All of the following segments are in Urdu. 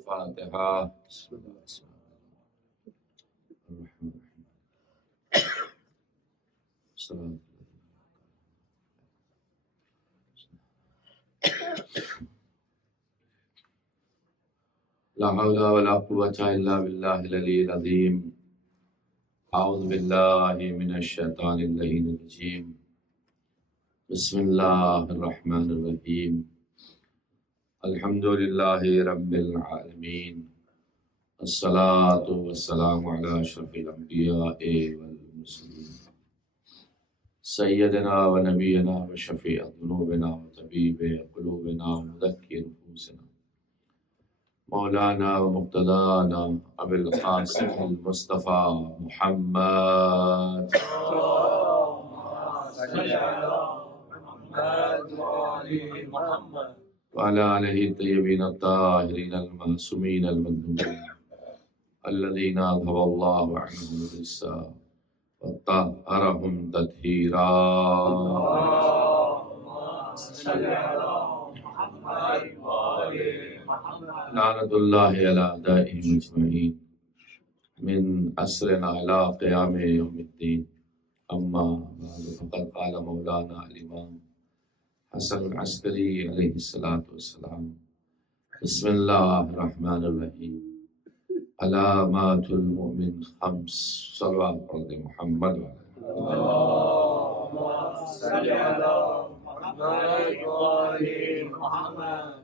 الفاتحہ. لا حول ولا قوة إلا بالله العلي العظيم. أعوذ بالله من الشيطان اللعين الرجيم. بسم الله الرحمن الرحيم. الحمد لله رب العالمين. الصلاة والسلام على أشرف الأنبياء والمرسلين سيدنا ونبينا وشفيع ذنوبنا وطبيب قلوبنا ومذكر نفوسنا مولانا ومقتدانا أبي القاسم المصطفى محمد وعلى آله الطيبين الطاهرين المعصومين المظلومين الذين أذهب الله عنهم الرجس وطهرهم تطهيرا. لعنة الله على أعدائهم أجمعين من أسرنا إلى قيام يوم الدين. أما بعد فقد قال مولانا الإمام حسن العسكري عليه الصلاة والسلام: بسم الله الرحمن الرحيم. علامات المؤمن خمس. صلوات پڑھ دیں محمد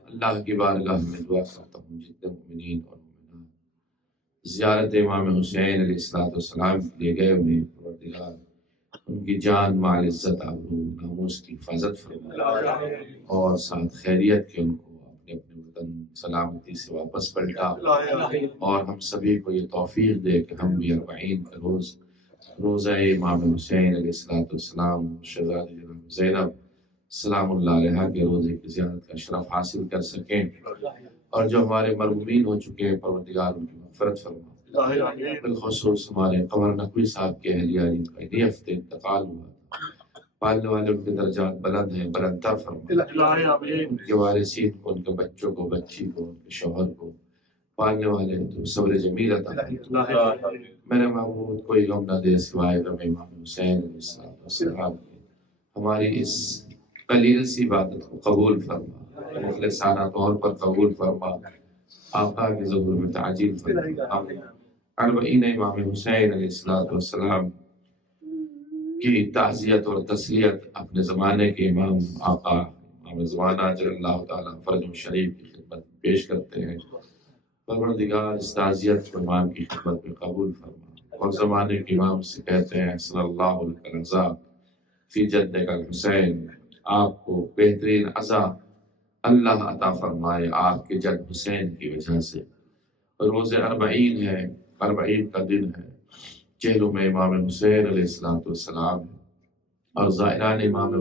اللہ کی بارگاہ میں دعا کرتا ہوں جتنے مومنین اور مومنات زیارت امام حسین علیہ السلام کے لیے گئے ہوئے پروردگار ان کی جان مال عزت آبرو ناموس کی حفاظت فرما اور ساتھ خیریت کے ان کو اپنے وطن سلامتی سے واپس پلٹا اور ہم سبھی کو یہ توفیق دے کہ ہم بھی 40 کا روزہ امام حسین علیہ السلام شہزادی جناب زینب سلام اللہ علیہ کے روزے کی زیارت کا شرف حاصل کر سکیں اور جو ہمارے مرحومین ہو چکے ہیں پروردگار ان کی مغفرت فرما. بالخصوص ہمارے قمر نقوی صاحب کے اہلیہ جن کا انہی ہفتے انتقال ہوا، پالنے والے ان کے درجات بلند ہیں، بلند تر فرما. ان کے وارثین کو، ان کے بچوں کو، بچی کو، ان کے شوہر کو، پالنے والے تو صبر جمیل عطا فرما. میرے محبوب کوئی غم نہ دے سوائے غم امام حسین علیہ السلام کے. ہماری اس قلیل سی عبادت کو قبول فرما، مخلصانہ طور پر قبول فرما، آقا کے ظہور میں تعجیل فرما. 40 امام حسین علیہ السلام کی تعزیت اور تسلیت اپنے زمانے کے امام آقا امام زمانہ جل اللہ تعالیٰ فرج شریف کی خدمت پیش کرتے ہیں. پروردگار اس تعزیت کو امام کی خدمت میں قبول فرما اور زمانے کے امام سے کہتے ہیں صلی اللہ علیہ وسلم فی جدک الحسین، آپ کو بہترین عزا اللہ عطا فرمائے آپ کے جد حسین کی وجہ سے. روز 40 ہے، 40 کا دن ہے، چہلوں میں امام حسین علیہ السلام اور زائران امام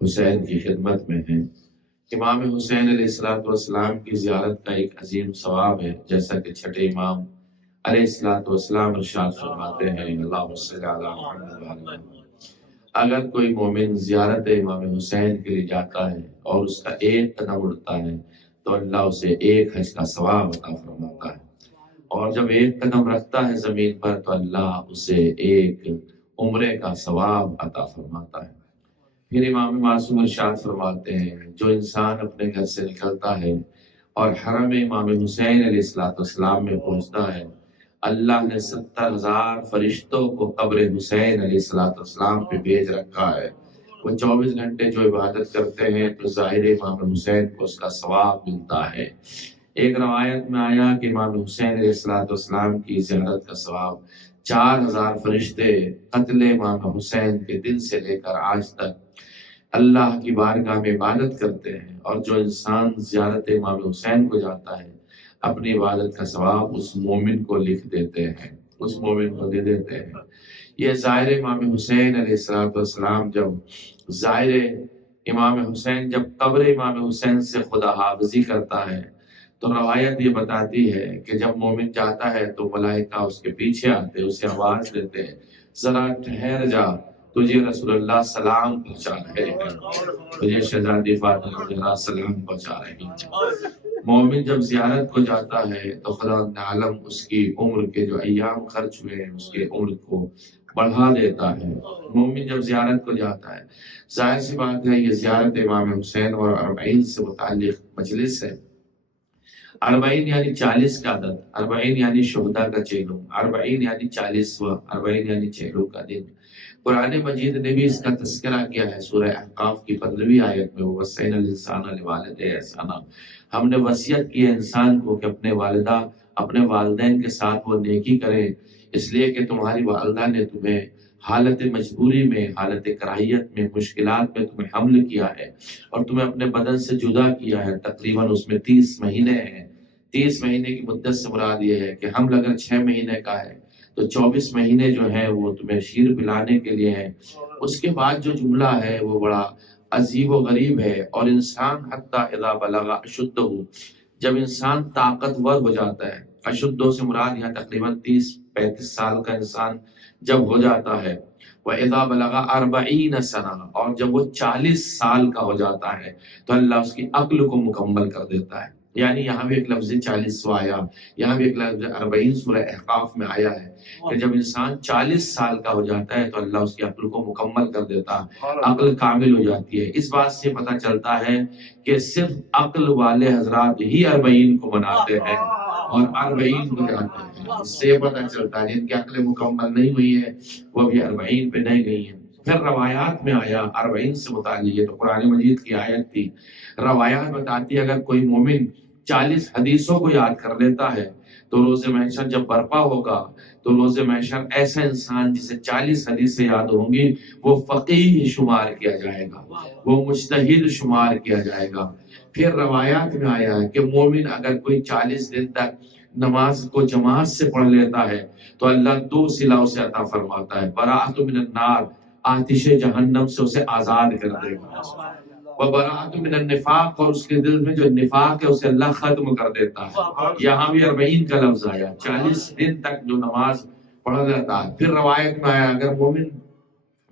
حسین کی خدمت میں ہیں. امام حسین علیہ السلام کی زیارت کا ایک عظیم ثواب ہے، جیسا کہ چھٹے امام علیہ السلام ارشاد فرماتے ہیں اللہم صلی علی محمد. اگر کوئی مومن زیارت امام حسین کے لیے جاتا ہے اور اس کا ایک قدم اڑتا ہے تو اللہ اسے 1 حج کا ثواب عطا فرماتا ہے، اور جب 1 قدم رکھتا ہے زمین پر تو اللہ اسے 1 عمرے کا ثواب عطا فرماتا ہے. پھر امام معصوم ارشاد فرماتے ہیں جو انسان اپنے گھر سے نکلتا ہے اور حرم امام حسین علیہ السلام میں پہنچتا ہے، اللہ نے 70,000 فرشتوں کو قبر حسین علیہ السلام پہ بھیج رکھا ہے. وہ 24 گھنٹے جو عبادت کرتے ہیں تو ظاہر امام حسین کو اس کا ثواب ملتا ہے. ایک روایت میں آیا کہ امام حسین علیہ السلام کی زیارت کا ثواب 4,000 فرشتے قتل امام حسین کے دن سے لے کر آج تک اللہ کی بارگاہ میں عبادت کرتے ہیں. اور جو انسان زیارت امام حسین کو جاتا ہے اپنی عبادت کا ثواب اس مومن کو لکھ دیتے ہیں، اس مومن کو دے دیتے ہیں. یہ زائر امام حسین علیہ السلام جب قبر امام حسین سے خدا حافظی کرتا ہے تو روایت یہ بتاتی ہے کہ جب مومن جاتا ہے تو ملائکہ اس کے پیچھے آتے، اسے آواز دیتے ہیں ذرا ٹھہر جا، تجھے رسول اللہ سلام پہنچا رہے ہیں، تجھے شہزادی فاطمہ زہرا سلام پہنچا رہی ہیں۔ مومن جب زیارت کو جاتا ہے تو خدا عالم اس کی عمر کے جو ایام خرچ ہوئے ہیں اس کے عمر کو بڑھا دیتا ہے۔ مومن جب زیارت کو جاتا ہے، ظاہر سی بات ہے یہ زیارت امام حسین اور 40 سے متعلق مجلس ہے۔ 40 یعنی 40 کا عدد، 40 یعنی شہداء کا چہلم، 40 یعنی 40واں، 40 یعنی چہلوں کا دن۔ قرآن مجید نے بھی اس کا تذکرہ کیا ہے سورہ احقاف کی 15ویں آیت میں، وَوَصَّيْنَا الْإِنسَانَ لِوَالِدَيْهِ إِحْسَانًا، ہم نے وصیت کی ہے انسان کو کہ اپنے والدہ اپنے والدین کے ساتھ وہ نیکی کرے، اس لیے کہ تمہاری والدہ نے تمہیں حالت مجبوری میں، حالت کراہیت میں، مشکلات میں تمہیں حمل کیا ہے اور تمہیں اپنے بدن سے جدا کیا ہے۔ تقریباً اس میں 30 مہینے ہیں۔ 30 مہینے کی مدت سے مراد یہ ہے کہ حمل اگر 6 مہینے کا ہے تو 24 مہینے جو ہیں وہ تمہیں شیر پلانے کے لیے ہیں۔ اس کے بعد جو جملہ ہے وہ بڑا عجیب و غریب ہے، اور انسان حتی اذا بلغ اشدہ، جب انسان طاقتور ہو جاتا ہے، اشدہ سے مراد یہاں تقریباً 30-35 سال کا انسان جب ہو جاتا ہے، وَإِذَا بَلَغَ 40 سَنَةً، اور جب وہ 40 سال کا ہو جاتا ہے تو اللہ اس کی عقل کو مکمل کر دیتا ہے۔ یعنی یہاں بھی ایک لفظ 40 آیا، یہاں بھی ایک لفظ 40 سورہ احقاف میں آیا ہے کہ جب انسان 40 سال کا ہو جاتا ہے تو اللہ اس کی عقل کو مکمل کر دیتا ہے، عقل کامل ہو جاتی ہے۔ اس بات سے پتہ چلتا ہے کہ صرف عقل والے حضرات ہی 40 کو مناتے ہیں اور 40 کو جاتے ہیں۔ اس سے پتہ چلتا ہے جن کی عقل مکمل نہیں ہوئی ہے وہ بھی 40 پہ نہیں گئی ہیں۔ پھر روایات میں آیا 40 سے متعلق، یہ تو قرآن مجید کی آیت تھی، روایات بتاتی ہے اگر کوئی مومن 40 حدیثوں کو یاد کر لیتا ہے تو روز محشر جب برپا ہوگا تو روز محشر ایسا انسان جسے 40 حدیثیں یاد ہوں گی وہ فقیہ شمار کیا جائے گا، وہ مجتہد شمار کیا جائے گا۔ پھر روایات میں آیا ہے کہ مومن اگر کوئی 40 دن تک نماز کو جماعت سے پڑھ لیتا ہے تو اللہ 2 صلہ اسے عطا فرماتا ہے، براءۃ من النار، آتش جہنم سے اسے آزاد کر دے گا، وبراءۃ من النفاق، اور اس کے دل میں جو نفاق ہے اسے اللہ ختم کر دیتا ہے۔ یہاں بھی 40 کا لفظ آیا، 40 دن تک جو نماز پڑھ لیتا ہے۔ پھر روایت میں آیا اگر مومن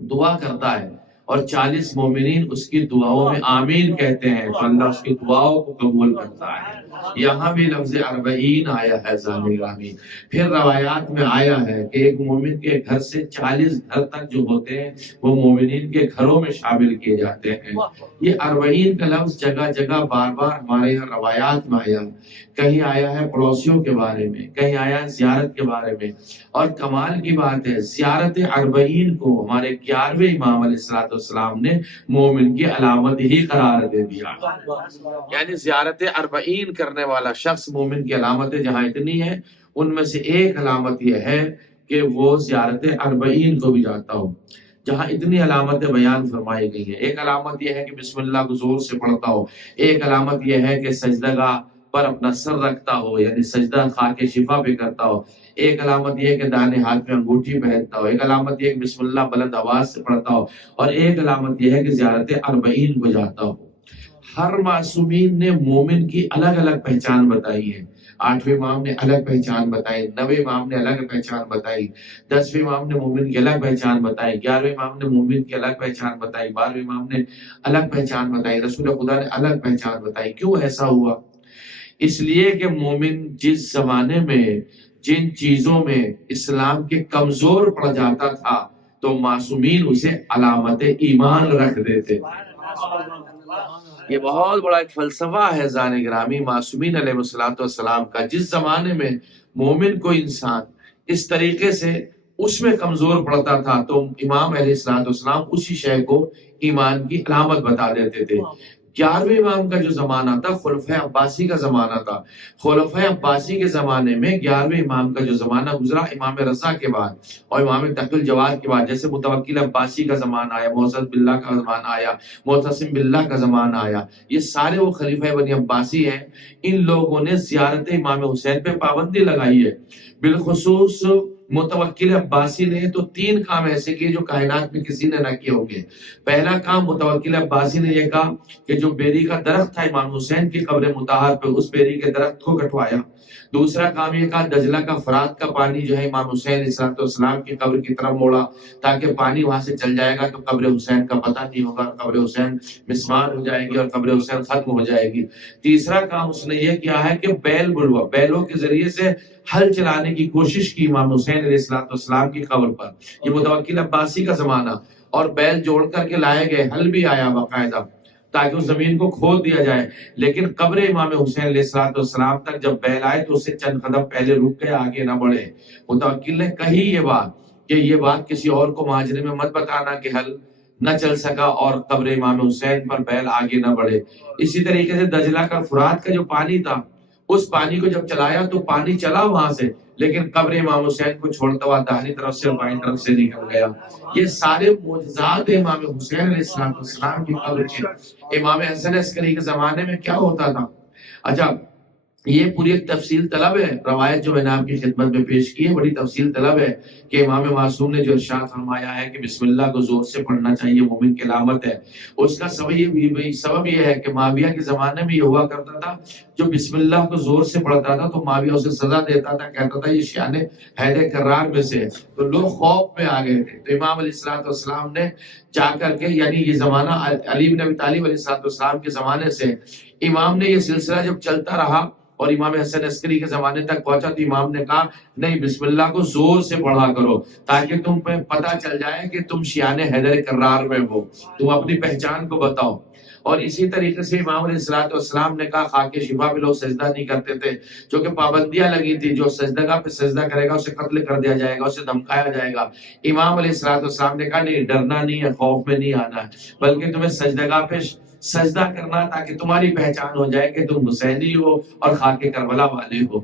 دعا کرتا ہے اور 40 مومنین اس کی دعاؤں میں آمین کہتے ہیں تو اللہ اس کی دعاؤں کو قبول کرتا ہے۔ یہاں بھی لفظ 40 آیا ہے ذانے گرامی۔ پھر روایات میں آیا ہے کہ ایک مومن کے گھر سے 40 گھر تک جو ہوتے ہیں وہ مومنین کے گھروں میں شامل کیے جاتے ہیں۔ یہ 40 کا لفظ جگہ جگہ بار بار ہمارے یہاں روایات میں آیا، کہیں آیا ہے پڑوسیوں کے بارے میں، کہیں آیا ہے زیارت کے بارے میں، اور کمال کی بات ہے زیارت 40 کو ہمارے 11ویں امام علیہ السلام نے مومن کی علامت ہی قرار دے دیا۔ یعنی زیارت 40 کرنے والا شخص مومن کی علامتیں جہاں اتنی ہیں ان میں سے ایک علامت یہ ہے کہ وہ زیارت 40 کو بھی جاتا ہو۔ جہاں اتنی علامتیں بیان فرمائی گئی ہیں، ایک علامت یہ ہے کہ بسم اللہ کو زور سے پڑھتا ہو، ایک علامت یہ ہے کہ سجدگاہ پر اپنا سر رکھتا ہو یعنی سجدہ خاک شفا پہ کرتا ہو، ایک علامت یہ ہے کہ دائیں ہاتھ میں انگوٹھی پہنتا ہو، ایک علامت یہ ہے کہ بسم اللہ بلند آواز سے پڑھتا ہو، اور ایک علامت یہ ہے کہ زیارت 40 کو جاتا ہو۔ ہر معصومین نے مومن کی الگ الگ پہچان بتائی ہے۔ 8ویں امام نے الگ پہچان بتائی، 9ویں امام نے الگ پہچان بتائی، 10ویں امام نے مومن کی الگ پہچان بتائی، 11ویں امام نے مومن کی الگ پہچان بتائی، 12ویں امام نے الگ پہچان بتائی، رسول خدا نے الگ پہچان بتائی۔ کیوں ایسا ہوا؟ اس لیے کہ مومن جس زمانے میں جن چیزوں میں اسلام کے کمزور پڑ جاتا تھا تو معصومین اسے علامت ایمان رکھ دیتے۔ یہ بہت بڑا ایک فلسفہ ہے ذان گرامی معصومین علیہ السلام کا۔ جس زمانے میں مومن کو انسان اس طریقے سے اس میں کمزور پڑتا تھا تو امام علیہ السلام اسی شے کو ایمان کی علامت بتا دیتے تھے۔ 11ویں امام کا جو زمانہ تھا خلفۂ عباسی کا زمانہ تھا۔ خلفۂ عباسی کے زمانے میں 11ویں امام کا جو زمانہ گزرا امام رضا کے بعد اور امام تقی الجواد کے بعد، جیسے متوکل عباسی کا زمانہ آیا، محسن باللہ کا زمانہ آیا، معتصم باللہ کا زمانہ آیا، یہ سارے وہ خلیفہ بنی عباسی ہیں۔ ان لوگوں نے زیارت امام حسین پہ پابندی لگائی ہے۔ بالخصوص متوکل عباسی نے تو 3 کام ایسے کیے جو کائنات میں کسی نے نہ کیے ہوں گے۔ پہلا کام متوکل عباسی نے یہ کہا کہ جو بیری کا درخت تھا امام حسین کی قبر مطہر پہ، اس بیری کے درخت کو کٹوایا۔ دوسرا کام یہ کہا دجلہ کا فرات کا پانی جو ہے امام حسین علیہ السلام کی قبر کی طرف موڑا تاکہ پانی وہاں سے چل جائے گا تو قبر حسین کا پتہ نہیں ہوگا، قبر حسین مسمار ہو جائے گی اور قبر حسین ختم ہو جائے گی۔ تیسرا کام اس نے یہ کیا ہے کہ بیل بلوا، بیلوں کے ذریعے سے ہل چلانے کی کوشش کی امام حسین علیہ السلام کی قبر پر۔ یہ متوکل عباسی کا زمانہ، اور بیل جوڑ کر کے لائے گئے، ہل بھی آیا باقاعدہ تاکہ اس زمین کو کھود دیا جائے۔ لیکن قبر امام حسین علیہ السلام تک جب بیل آئے تو اس سے چند قدم پہلے رک گئے، آگے نہ بڑھے۔ متوکل نے کہی یہ بات کہ یہ بات کسی اور کو معاشرے میں مت بتانا کہ حل نہ چل سکا اور قبر امام حسین پر بیل آگے نہ بڑھے۔ اسی طریقے سے دجلہ کا فرات کا جو پانی تھا، اس پانی کو جب چلایا تو پانی چلا وہاں سے، لیکن قبر امام حسین کو چھوڑتا ہوا داہنی طرف سے بائیں طرف سے نکل گیا۔ یہ سارے معجزات امام حسین علیہ السلام کی قبر کے۔ امام حسن عسکری کے زمانے میں کیا ہوتا تھا؟ اچھا، یہ پوری ایک تفصیل طلب ہے، روایت جو میں نے آپ کی خدمت میں پیش کی ہے بڑی تفصیل طلب ہے کہ امام معصوم نے جو ارشاد فرمایا ہے کہ بسم اللہ کو زور سے پڑھنا چاہیے، مومن کی علامت ہے۔ اس کا سبب یہ ہے کہ معاویہ کے زمانے میں یہ ہوا کرتا تھا، جو بسم اللہ کو زور سے پڑھتا تھا تو معاویہ اسے سزا دیتا تھا، کہتا تھا یہ شیان حیدر کرار میں سے ہے، تو لوگ خوف میں آ گئے تھے۔ تو امام علیہ السلام نے جا کر کے، یعنی یہ زمانہ علی بن ابی طالب علیہ السلام کے زمانے سے، امام نے یہ سلسلہ جب چلتا رہا اور امام حسن عسکری کے زمانے تک پہنچا تو امام نے کہا نہیں، بسم اللہ کو زور سے پڑھا کرو تاکہ تم پہ پتہ چل جائے کہ تم شیان حیدر کرار میں ہو، تم اپنی پہچان کو بتاؤ۔ اور اسی طریقے سے امام علیہ السلام نے کہا خاک شفا پہ لوگ سجدہ نہیں کرتے تھے، چونکہ پابندیاں لگی تھی، جو سجدہ پہ سجدہ کرے گا اسے قتل کر دیا جائے گا، اسے دھمکایا جائے گا۔ امام علیہ السلام نے کہا نہیں، ڈرنا نہیں ہے، خوف میں نہیں آنا ہے، بلکہ تمہیں سجدہ پہ سجدہ کرنا تاکہ تمہاری پہچان ہو جائے کہ تم حسینی ہو اور خاک کربلا والے ہو۔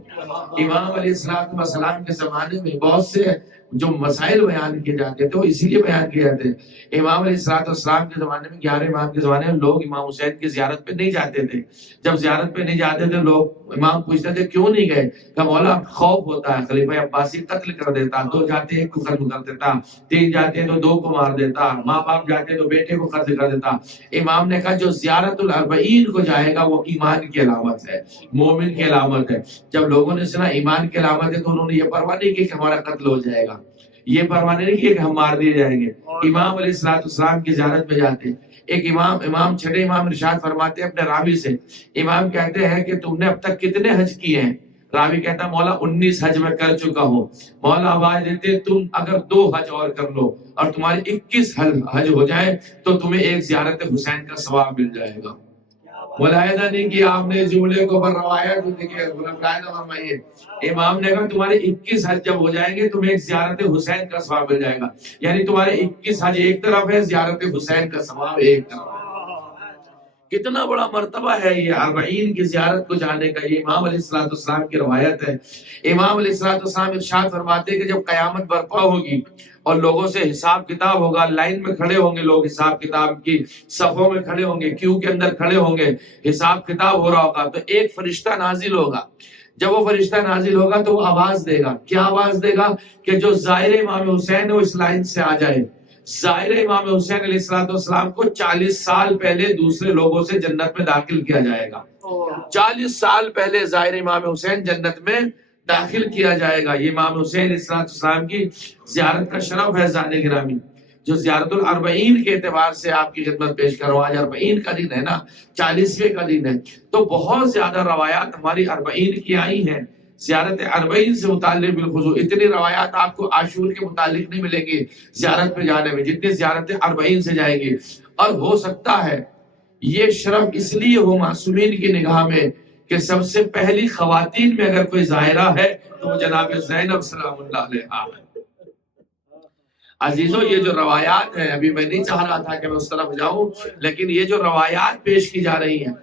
امام علیہ السلام کے زمانے میں بہت سے جو مسائل بیان کیے جاتے تھے وہ اسی لیے بیان کیے جاتے ہیں۔ امام علیہ السلام کے زمانے میں، 11 امام کے زمانے میں، لوگ امام حسین کی زیارت پہ نہیں جاتے تھے۔ جب زیارت پہ نہیں جاتے تھے لوگ، امام پوچھتے تھے کیوں نہیں گئے؟ کہ مولا خوف ہوتا ہے، خلیفہ عباسی قتل کر دیتا، 2 جاتے 1 کو ختم کر دیتا، 3 جاتے تو 2 کو مار دیتا، ماں باپ جاتے تو بیٹے کو قتل کر دیتا۔ امام نے کہا جو زیارت الاربعین کو جائے گا وہ ایمان کی علامت ہے، مومن کی علامت ہے۔ جب لوگوں نے سنا ایمان کی علامت ہے تو انہوں نے یہ پرواہ نہیں کی کہ ہمارا قتل ہو جائے گا، یہ پرواہ نہیں کی کہ ہم مار دیے جائیں گے۔ امام علیہ السلام کی زیارت میں جاتے۔ ایک امام چھٹے امام ارشاد فرماتے ہیں اپنے راوی سے، امام کہتے ہیں کہ تم نے اب تک کتنے حج کیے ہیں؟ راوی کہتا مولا 19 حج میں کر چکا ہوں۔ مولا آواز دیتے تم اگر 2 حج اور کر لو اور تمہارے 21 حج ہو جائے تو تمہیں ایک زیارت حسین کا ثواب مل جائے گا۔ ملاحظہ نہیں کیا آپ نے جملے کو، پر روایت دیکھیے، ملاحظہ فرمائیے۔ امام نے کہا تمہارے 21 حج جب ہو جائیں گے تمہیں ایک زیارت حسین کا ثواب مل جائے گا، یعنی تمہارے 21 حج ایک طرف ہے، زیارت حسین کا ثواب ایک طرف ہے۔ کتنا بڑا مرتبہ ہے یہ 40 کی زیارت کو جانے کا، یہ امام علیہ السلام کی روایت ہے۔ امام علیہ السلام ارشاد فرماتے کہ جب قیامت برپا ہوگی اور لوگوں سے حساب کتاب ہوگا، لائن میں کھڑے ہوں گے لوگ، حساب کتاب کی صفوں میں کھڑے ہوں گے، کیو کے اندر کھڑے ہوں گے، حساب کتاب ہو رہا ہوگا، تو ایک فرشتہ نازل ہوگا۔ جب وہ فرشتہ نازل ہوگا تو وہ آواز دے گا، کیا آواز دے گا؟ کہ جو زائر امام حسین ہے وہ اس لائن سے آ جائے۔ زائر امام حسین علیہ السلام کو 40 سال پہلے دوسرے لوگوں سے جنت میں داخل کیا جائے گا۔ 40 سال پہلے زائر امام حسین جنت میں داخل کیا جائے گا۔ یہ امام حسین علیہ السلام کی زیارت کا شرف ہے ذات گرامی، جو زیارت الاربعین کے اعتبار سے آپ کی خدمت پیش کرو۔ آج 40 کا دن ہے نا، 40ویں کا دن ہے، تو بہت زیادہ روایات ہماری 40 کی آئی ہیں زیارت 40 سے متعلق۔ بالخصوص اتنی روایات آپ کو عاشور کے متعلق نہیں ملیں گی زیارت پہ جانے میں جتنی زیارت 40 سے جائے گی۔ اور ہو سکتا ہے یہ شرف اس لیے ہو معصومین کی نگاہ میں کہ سب سے پہلی خواتین میں اگر کوئی ظاہرہ ہے تو وہ جناب زینب سلام اللہ علیہا ہے۔ عزیزوں، یہ جو روایات ہیں، ابھی میں نہیں چاہ رہا تھا کہ میں اس طرف جاؤں، لیکن یہ جو روایات پیش کی جا رہی ہیں،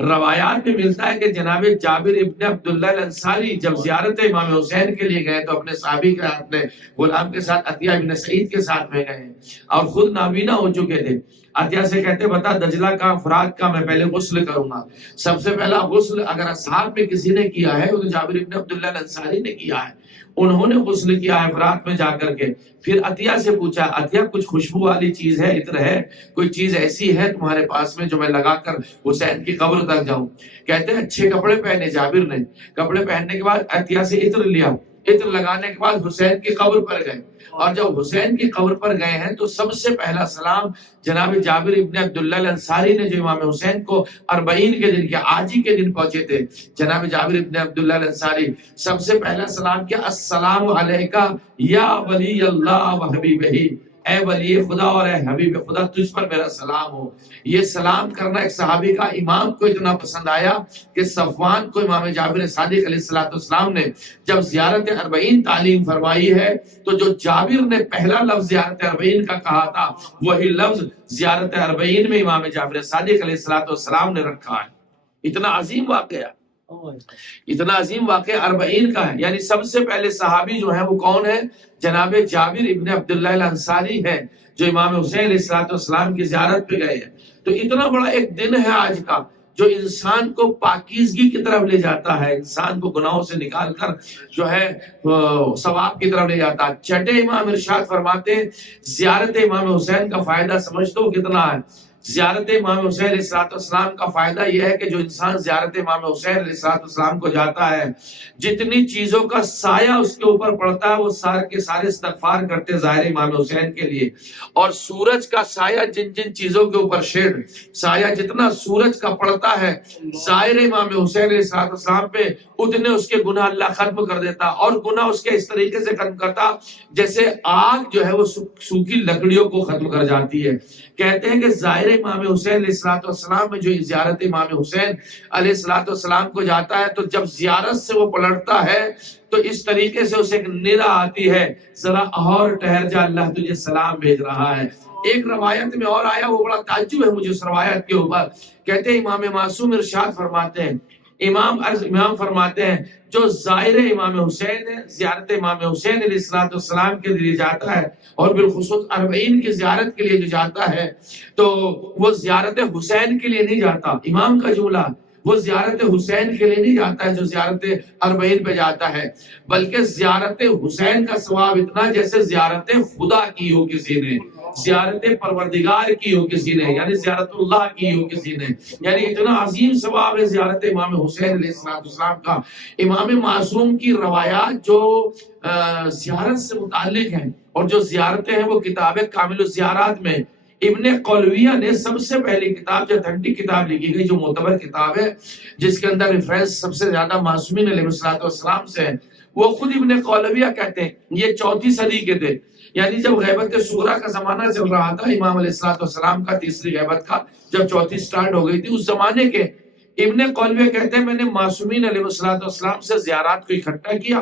روایات میں ملتا ہے کہ جناب جابر ابن عبداللہ الانصاری جب زیارت امام حسین کے لیے گئے تو اپنے صحابی کے اپنے غلام کے ساتھ، عطیہ ابن سعید کے ساتھ میں گئے اور خود نابینا ہو چکے تھے۔ عطیہ سے کہتے بتا دجلہ کا فرات کا میں پہلے غسل کروں گا. سب سے پہلا غسل اگر اصحاب میں کسی نے کیا ہے وہ تو جابر ابن عبداللہ الانصاری نے کیا ہے. انہوں نے غسل کیا ہے فرات میں جا کر کے. پھر عطیہ سے پوچھا عطیہ کچھ خوشبو والی چیز ہے, عطر ہے, کوئی چیز ایسی ہے تمہارے پاس میں جو میں لگا کر حسین کی قبر تک جاؤں؟ کہتے ہیں اچھے کپڑے پہنے جابر نے. کپڑے پہننے کے بعد عطیہ سے عطر لیا. عطر لگانے کے بعد حسین کی قبر پر گئے. اور جب حسین کی قبر پر گئے ہیں تو سب سے پہلا سلام جناب جابر ابن عبداللہ الانصاری نے, جو امام حسین کو 40 کے دن کے آج ہی کے دن پہنچے تھے, جناب جابر ابن عبداللہ الانصاری سب سے پہلا سلام کیا, السلام علیکہ یا ولی اللہ و حبیبہ, اے ولی خدا اور اے حبیب خدا تجھ پر میرا سلام ہو. یہ سلام کرنا ایک صحابی کا امام کو اتنا پسند آیا کہ صفوان کو امام جابر صادق علیہ السلام نے جب زیارت 40 تعلیم فرمائی ہے تو جو جابر نے پہلا لفظ زیارت 40 کا کہا تھا وہی لفظ زیارت 40 میں امام جابر صادق علیہ السلام نے رکھا ہے. اتنا عظیم واقعہ, اتنا عظیم واقعہ 40 کا ہے. یعنی سب سے پہلے صحابی جو ہیں وہ کون ہے؟ جناب جابر ابن عبداللہ الانصاری ہے, جو امام حسین علیہ السلام کی زیارت پہ گئے ہیں. تو اتنا بڑا ایک دن ہے آج کا جو انسان کو پاکیزگی کی طرف لے جاتا ہے, انسان کو گناہوں سے نکال کر جو ہے ثواب کی طرف لے جاتا ہے. چھٹے امام ارشاد فرماتے ہیں زیارت امام حسین کا فائدہ سمجھتے ہو کتنا ہے؟ زیارت امام حسین علیہ السلام کا فائدہ یہ ہے کہ جو انسان زیارت امام حسین علیہ السلام کو جاتا ہے, جتنی چیزوں کا سایہ اس کے اوپر پڑتا ہے وہ سارے کے سارے استغفار کرتے ظاہر امام حسین کے لیے. اور سورج کا سایہ جن جن چیزوں کے اوپر شیڈ سایہ جتنا سورج کا پڑتا ہے ظاہر امام حسین علیہ السلام پہ, اتنے اس کے گناہ اللہ ختم کر دیتا. اور گناہ اس کے اس طریقے سے ختم کرتا جیسے آگ جو ہے وہ سوکھی لکڑیوں کو ختم کر جاتی ہے. کہتے ہیں کہ ظاہر امام حسین علیہ السلام میں جو زیارت امام حسین علیہ السلام کو جاتا ہے تو جب زیارت سے وہ پلٹتا ہے تو اس طریقے سے اسے ایک ندا آتی ہے, ذرا اور ٹہر جا اللہ تجھے سلام بھیج رہا ہے. ایک روایت میں اور آیا, وہ بڑا تعجب ہے مجھے اس روایت کے اوپر. کہتے ہیں امام معصوم ارشاد فرماتے ہیں, امام فرماتے ہیں جو ظاہر امام حسین ہے زیارت امام حسین علیہ السلام کے لیے جاتا ہے اور بالخصوص 40 کی زیارت کے لیے جو جاتا ہے تو وہ زیارت حسین کے لیے نہیں جاتا. امام کا جملہ, وہ زیارت حسین کے لیے نہیں جاتا ہے جو زیارت 40 پہ جاتا ہے, بلکہ زیارت حسین کا ثواب اتنا جیسے زیارت خدا کی ہو کسی نے, زیارت پروردگار کی ہو کسی نے, یعنی زیارت اللہ کی ہو کسی نے. یعنی اتنا عظیم ثواب ہے زیارت امام حسین علیہ السلام کا. امام معصوم کی روایات جو زیارت سے متعلق ہیں اور جو زیارتیں ہیں وہ کتاب کامل الزیارات میں ابن قلویہ نے سب سے پہلی کتاب جو اتھینٹک کتاب لکھی گئی, جو معتبر کتاب ہے جس کے اندر ریفرنس سب سے زیادہ معصومین علیہ السلام سے ہے, وہ خود ابن قلویہ کہتے ہیں یہ 4 صدی کے تھے. یعنی جب غیبت صغریٰ کا زمانہ چل رہا تھا امام علیہ السلام کا, تیسری غیبت کا جب 4تھی سٹارٹ ہو گئی تھی, اس زمانے کے ابن قلویہ کہتے ہیں میں نے معصومین علیہ السلام سے زیارات کو اکٹھا کیا,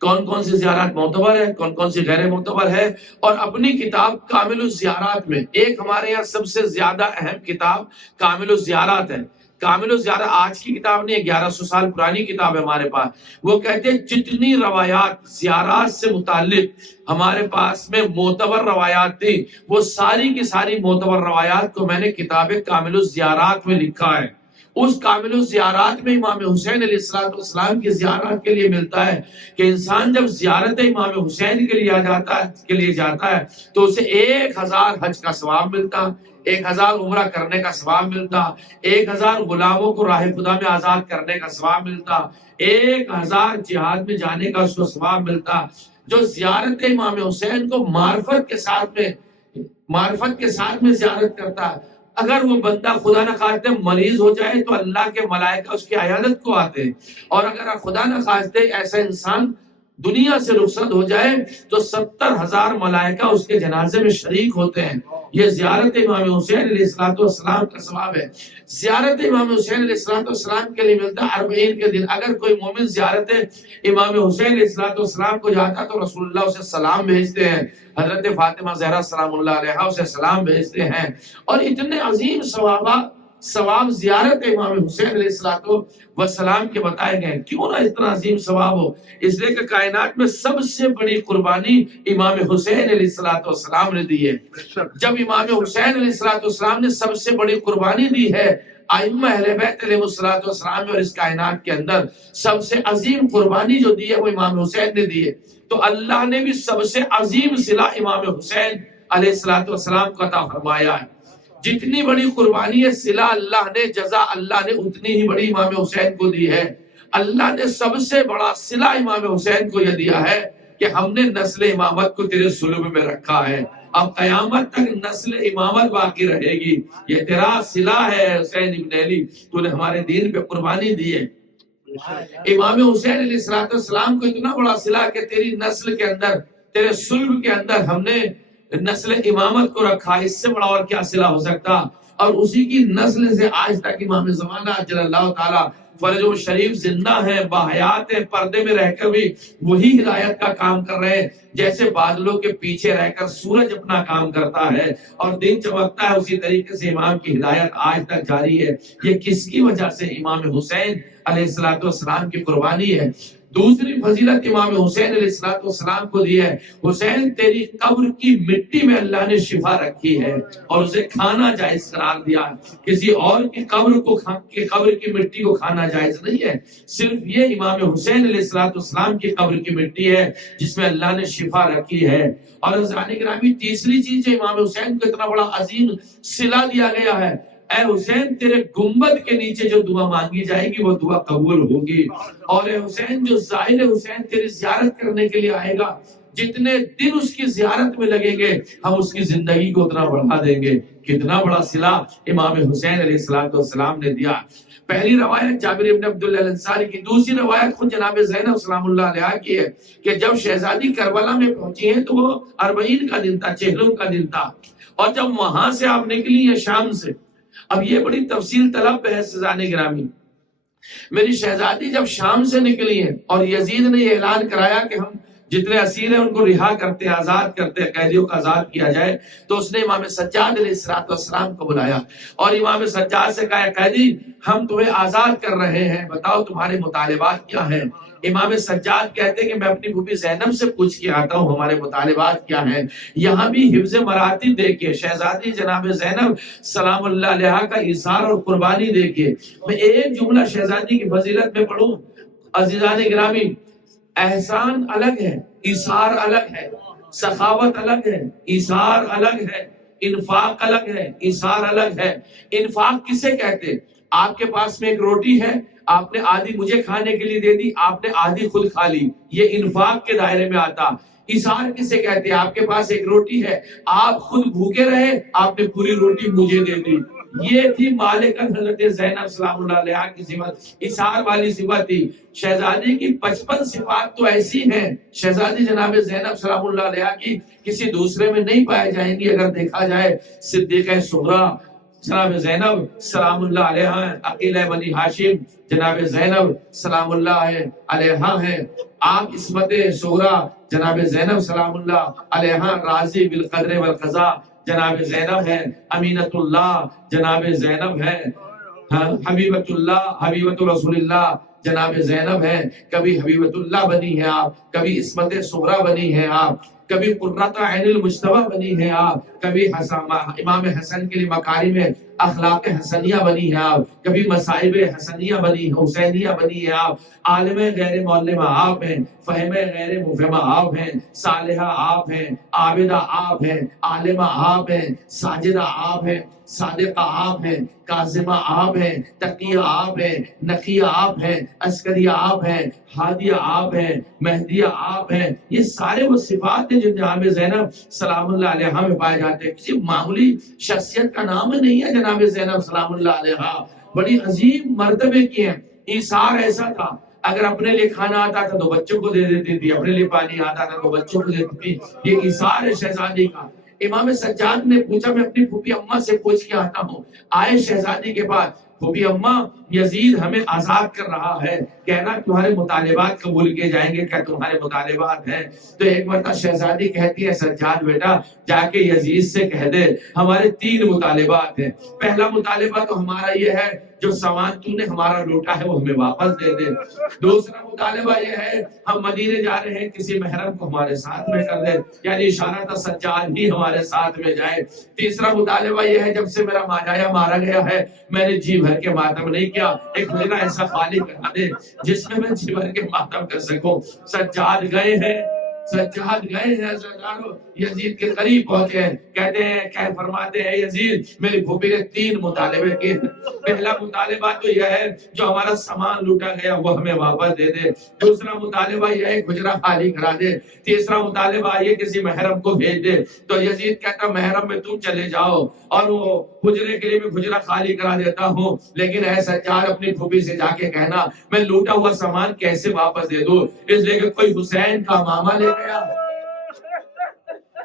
کون کون سی زیارات معتبر ہے, کون کون سی غیر معتبر ہے, اور اپنی کتاب کامل الزیارات میں, ایک ہمارے یہاں سب سے زیادہ اہم کتاب کامل الزیارات ہے. کامل الزیارات آج کی کتاب نہیں, 1100 سال پرانی کتاب ہے ہمارے پاس. وہ کہتے ہیں جتنی روایات زیارات سے متعلق ہمارے پاس میں معتبر روایات تھی وہ ساری کی ساری معتبر روایات کو میں نے کتاب کامل الزیارات میں لکھا ہے. اس کامل الزیارات میں امام حسین علیہ السلام کی زیارت کے لیے ملتا ہے کہ انسان جب زیارت امام حسین کے لیے جاتا ہے تو اسے 1000 حج کا ثواب ملتا, 1000 عمرہ کرنے کا ثواب ملتا, 1000 غلاموں کو راہ خدا میں آزاد کرنے کا ثواب ملتا, 1000 جہاد میں جانے کا اس کو ثواب ملتا. جو زیارت امام حسین کو معرفت کے ساتھ میں زیارت کرتا ہے, اگر وہ بندہ خدا نخواستہ مریض ہو جائے تو اللہ کے ملائکہ اس کی عیادت کو آتے ہیں, اور اگر خدا نخواستہ ایسا انسان دنیا سے رخصت ہو جائے تو 70,000 ملائکہ اس کے جنازے میں شریک ہوتے ہیں. یہ زیارت امام حسین علیہ السلام کا ثواب ہے. زیارت امام حسین علیہ السلام کے لیے ملتا ہے 40 کے دن. اگر کوئی مومن زیارت امام حسین علیہ السلام کو جاتا تو رسول اللہ اسے سلام بھیجتے ہیں, حضرت فاطمہ زہرا سلام اللہ علیہا اسے سلام بھیجتے ہیں, اور اتنے عظیم ثوابات ثواب زیارت امام حسین علیہ السلام کے بتائے گئے. کیوں نہ اتنا عظیم ثواب ہو؟ اس لیے کہ کائنات میں سب سے بڑی قربانی امام حسین علیہ السلام نے دی ہے. جب امام حسین علیہ السلام نے سب سے بڑی قربانی دی ہے ائمہ اہل بیت علیہ السلام میں، اور اس کائنات کے اندر سب سے عظیم قربانی جو دی ہے وہ امام حسین نے دی ہے، تو اللہ نے بھی سب سے عظیم صلہ امام حسین علیہ السلام کو عطا فرمایا ہے. جتنی بڑی قربانی ہے صلہ اللہ نے، جزا اللہ نے اتنی ہی بڑی امام حسین کو دی ہے. اللہ نے سب سے بڑا صلہ امام حسین کو یہ دیا ہے کہ ہم نے نسل امامت کو تیرے صلب میں رکھا ہے، اب قیامت تک نسل امامت باقی رہے گی. یہ تیرا صلہ ہے حسین ابن علی، تو نے ہمارے دین پہ قربانی دی ہے. امام حسین علیہ السلام کو اتنا بڑا صلہ کہ تیری نسل کے اندر، تیرے صلب کے اندر ہم نے نسل امامت کو رکھا. اس سے بڑا اور کیا صلہ ہو سکتا؟ اور اسی کی نسل سے آج تک امام زمانہ جل اللہ تعالی فرج و شریف زندہ ہیں، باحیات ہیں، پردے میں رہ کر بھی وہی ہدایت کا کام کر رہے ہیں. جیسے بادلوں کے پیچھے رہ کر سورج اپنا کام کرتا ہے اور دن چمکتا ہے، اسی طریقے سے امام کی ہدایت آج تک جاری ہے. یہ کس کی وجہ سے؟ امام حسین علیہ السلام کی قربانی ہے. دوسری فضیلت امام حسین علیہ السلام کو دی ہے، حسین تیری قبر کی مٹی میں اللہ نے شفا رکھی ہے اور اسے کھانا جائز قرار دیا. کسی اور کی قبر کی مٹی کو کھانا جائز نہیں ہے، صرف یہ امام حسین علیہ السلام کی قبر کی مٹی ہے جس میں اللہ نے شفا رکھی ہے. اور حضرات گرامی تیسری چیز جو امام حسین کو اتنا بڑا عظیم صلہ دیا گیا ہے، اے حسین تیرے گنبد کے نیچے جو دعا مانگی جائے گی وہ دعا قبول ہوگی. اور اے حسین جو زائر حسین تیری زیارت کرنے کے لیے آئے گا، جتنے دن اس کی زیارت میں لگیں گے ہم اس کی زندگی کو اتنا بڑھا دیں گے. کتنا بڑا صلہ امام حسین علیہ السلام نے دیا. پہلی روایت جابر بن عبداللہ الانصاری کی، دوسری روایت خود جناب زینب سلام اللہ علیہا کی ہے کہ جب شہزادی کربلا میں پہنچی ہیں تو وہ 40 کا دن تھا، 40 کا دن تھا. اور جب وہاں سے آپ نکلی ہیں شام سے، اب یہ بڑی تفصیل طلب ہے سزانے گرامی، میری شہزادی جب شام سے نکلی ہیں اور یزید نے یہ اعلان کرایا کہ ہم جتنے اسیر ہیں ان کو رہا کرتے ہیں، آزاد کرتے ہیں، قیدیوں کو آزاد کیا جائے، تو اس نے امام سجاد علیہ السلام کو بلایا اور امام سجاد سے کہا قیدی ہم تمہیں آزاد کر رہے ہیں، بتاؤ تمہارے مطالبات کیا ہیں. امام سجاد کہتے ہیں کہ میں اپنی پھوپھی زینب سے پوچھ کے آتا ہوں ہمارے مطالبات کیا ہیں. یہاں بھی حفظ مراتب دیکھیے، شہزادی جناب زینب سلام اللہ علیہا کا ایثار اور قربانی دیکھیے. میں ایک جملہ شہزادی کی فضیلت میں پڑھوں. عزیزان گرامی، احسان الگ ہے، ایثار الگ ہے، سخاوت الگ ہے، ایثار الگ ہے، انفاق الگ ہے، ایثار الگ ہے. انفاق کسے کہتے؟ آپ کے پاس میں ایک روٹی ہے، آپ نے آدھی مجھے کھانے کے لیے دے دی، آپ نے آدھی خود کھا لی، یہ انفاق کے دائرے میں آتا. ایثار کسے کہتے ہیں؟ آپ کے پاس ایک روٹی ہے، آپ خود بھوکے رہے، آپ نے پوری روٹی مجھے دے دی. یہ تھی مالکن حضرت زینب سلام اللہ علیہا کی صفت، ایثار والی صفت تھی. شہزادی کی 55 صفات تو ایسی ہیں، شہزادی جناب زینب سلام اللہ علیہا کی کسی دوسرے میں نہیں پائے جائیں گی. اگر دیکھا جائے صدیقہ صغریٰ جناب زینب سلام اللہ علیہا، عقیلہ بنی ہاشم جناب زینب سلام اللہ علیہا ہیں. آپ عصمت صغریٰ جناب زینب سلام اللہ علیہا، راضی بالقدر والقضاء جناب زینب ہے، امینت اللہ جناب زینب ہے، حبیبت اللہ حبیبت رسول اللہ جناب زینب ہے. کبھی حبیبت اللہ بنی ہے آپ، کبھی عصمت صغریٰ بنی ہے آپ، کبھی قرۃ عین المجتبیٰ بنی ہے آپ، کبھی امام حسن کے لیے مکارم اخلاق حسنیہ بنی ہے آپ، کبھی مصائب حسنیہ بنی ہے، حسینیہ بنی ہے آپ. عالم غیر معلمہ آپ ہیں، فہم غیر مفہمہ آپ ہیں، صالحہ آپ ہیں، عابدہ آپ ہیں، عالمہ آپ ہیں، ساجدہ آپ ہیں، صادقہ آپ ہیں، کاظمہ آپ ہیں، تقیہ آپ ہیں، نقیہ آپ ہیں، عسکریہ آپ ہیں، ہادیہ آپ ہیں، مہدیہ آپ ہیں. یہ سارے وہ صفات ہیں جو جناب زینب سلام اللہ علیہا میں پائے جاتے ہیں. کسی معمولی شخصیت کا نام نہیں ہے جناب زینب سلام اللہ علیہا، بڑی عظیم مرتبے کی ہیں. ایثار ایسا تھا، اگر اپنے لیے کھانا آتا تھا تو بچوں کو دے دیتی تھی، اپنے لیے پانی آتا تھا تو بچوں کو دیتی تھی. یہ ایثار ہے شہزادی کا. امام سجاد نے پوچھا میں اپنی پھوپھی اماں سے پوچھ کے آتا ہوں. آئے شہزادی کے پاس، پھوپھی اماں یزید ہمیں آزاد کر رہا ہے، کہنا تمہارے مطالبات قبول کیے جائیں گے، کیا تمہارے مطالبات ہیں؟ تو ایک مرتبہ شہزادی کہتی ہے سجاد بیٹا جا کے یزید سے کہہ دے ہمارے 3 مطالبات ہیں۔ پہلا مطالبہ تو ہمارا یہ ہے جو سامان تو نے ہمارا لوٹا ہے وہ ہمیں واپس دے دے۔ دوسرا مطالبہ یہ ہے ہم مدینے جا رہے ہیں، کسی محرم کو ہمارے ساتھ میں کر دے، یعنی اشارہ تھا سجاد بھی ہمارے ساتھ میں جائے۔ تیسرا مطالبہ یہ ہے جب سے میرا ماجایا مارا گیا ہے میں نے جی بھر کے ماتم نہیں کیا، ایک حجرہ ایسا خالی کرا دے جس میں جی بھر کے ماتم کر سکوں۔ سجاد گئے ہیں، سجاد گئے ہیں سردارو، یزید کے قریب پہنچے ہیں، کہتے ہیں کہ فرماتے ہیں یزید میری پھوپھی نے 3 مطالبے کیے۔ پہلا مطالبہ تو یہ ہے جو ہمارا سامان لوٹا گیا وہ ہمیں واپس دے دے، دوسرا مطالبہ یہ ہے حجرہ خالی کرا دے، تیسرا مطالبہ یہ کسی محرم کو بھیج دے۔ تو یزید کہتا محرم میں تم چلے جاؤ اور وہ حجرے کے لیے میں حجرہ خالی کرا دیتا ہوں، لیکن اے سجاد اپنی پھوپھی سے جا کے کہنا میں لوٹا ہوا سامان کیسے واپس دے دوں، اس لیے کہ کوئی حسین کا ماما لے گیا،